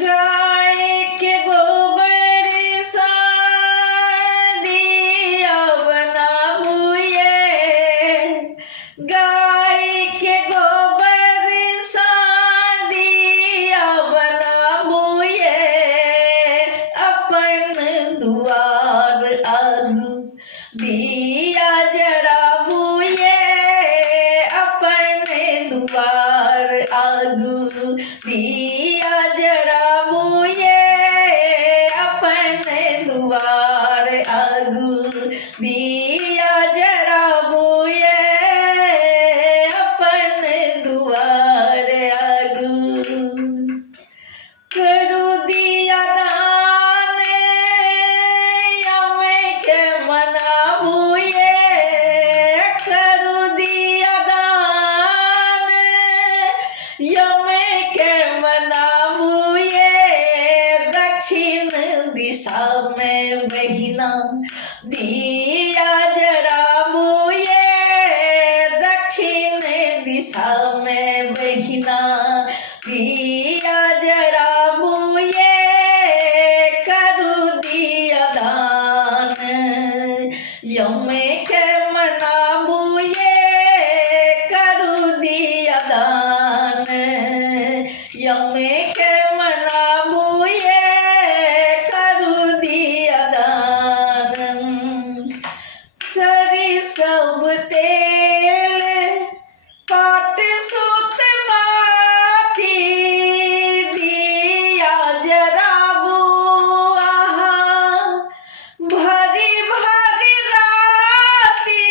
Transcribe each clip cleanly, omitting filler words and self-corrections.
गाय के गोबर सा दिया बनाबुए, गाय के गोबर सा दिया बनाबुए, अपन दुआर आगू दिया जराबुए, अपन दुआर आगू दिया जराबुए, अपन दुआर आगू दिया जराबुए, अपन दुआर आगू। करू दिया दान यम के मनाबुए, करू दिया दान यम के मनाबुए, दक्षिण दिशा में बहिना दिया जराबुए, दक्षिण दिशा में बहिना दिया जराबुए, करू दिया दान यम के मनाबुए, करू दिया दान यम के मनाबुए, करू दिया दान। सरी सब तेल पाट सूत बाती दिया जराबू, आहा भरी भरी राती,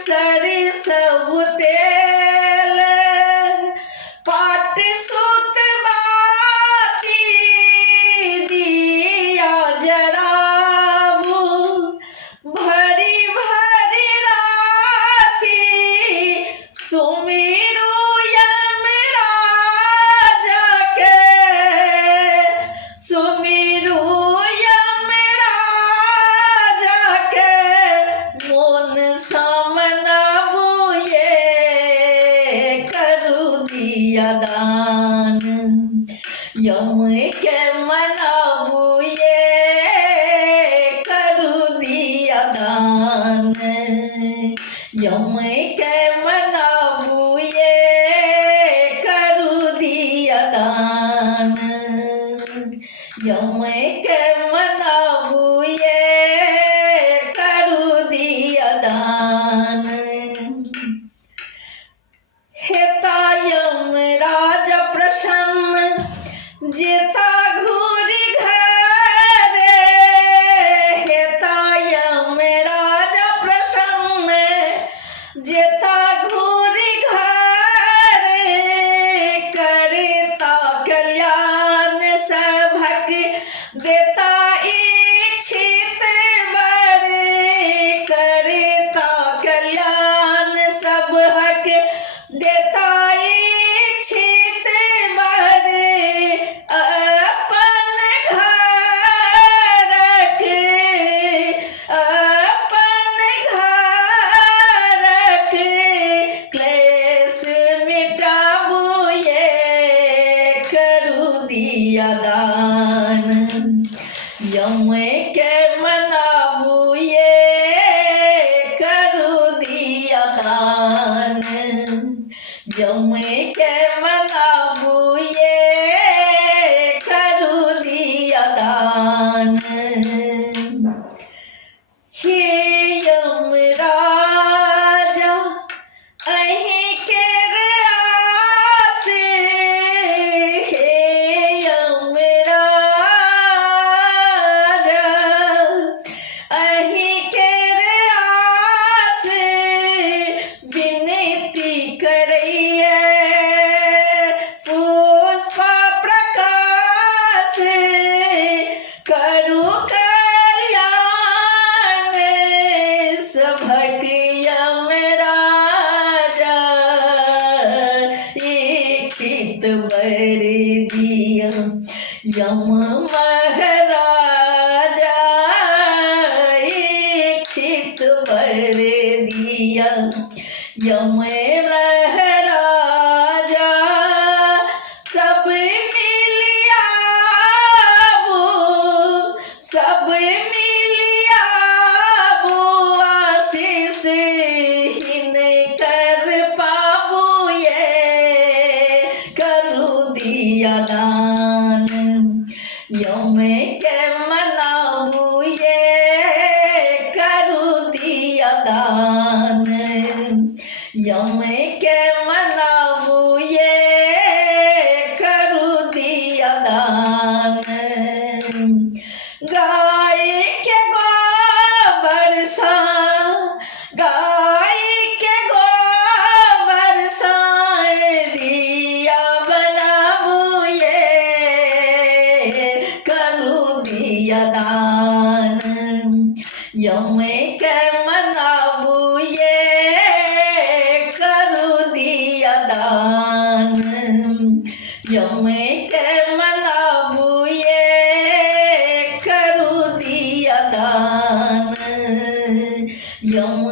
सरी सब तेल पाट सूत बाती दिया जराबू, भरी भरी राती, सुमिरू यमराजा के, सुमिरू यमराजा के, मोन समनाबुए, करू दिया दान यम के मनाबुए, करू दिया दान यम के मनाबुए, करू दिया दान यम के मनाबुए, करू दिया दान। हेता यमराज प्रसन्न जेता घूरी घरे, हेता यमराज प्रसन्न जेता घूरी घरे, करता कल्याण सभक देता इच्छित वर, करता कल्याण सबहक देता इच्छित वर, अपन घरक, अपन घरक क्लेश मिटाबुए, करू दिया दान यम के मनाबुए, करू दिया दान यम के मनाबुए, करू दिया दान। हे यमराजा अहीं केर आस, हे यमराजा अहीं केर आस, विनती करैया पुष्पा प्रकाश, करू कल्याण सभक यमराजा, इच्छित वर दिया यम महाराजा, इच्छित वर दिया यम महाराजा, सब मिलिया यम के मनाबू ये करू दिया दान गाय के गोबर सा गाय के गोबर सा दिया बनाबू ये करू दिया दान यम के मनाबू ये करू दिया दान यम के मनाबू ये करू दिया दान यम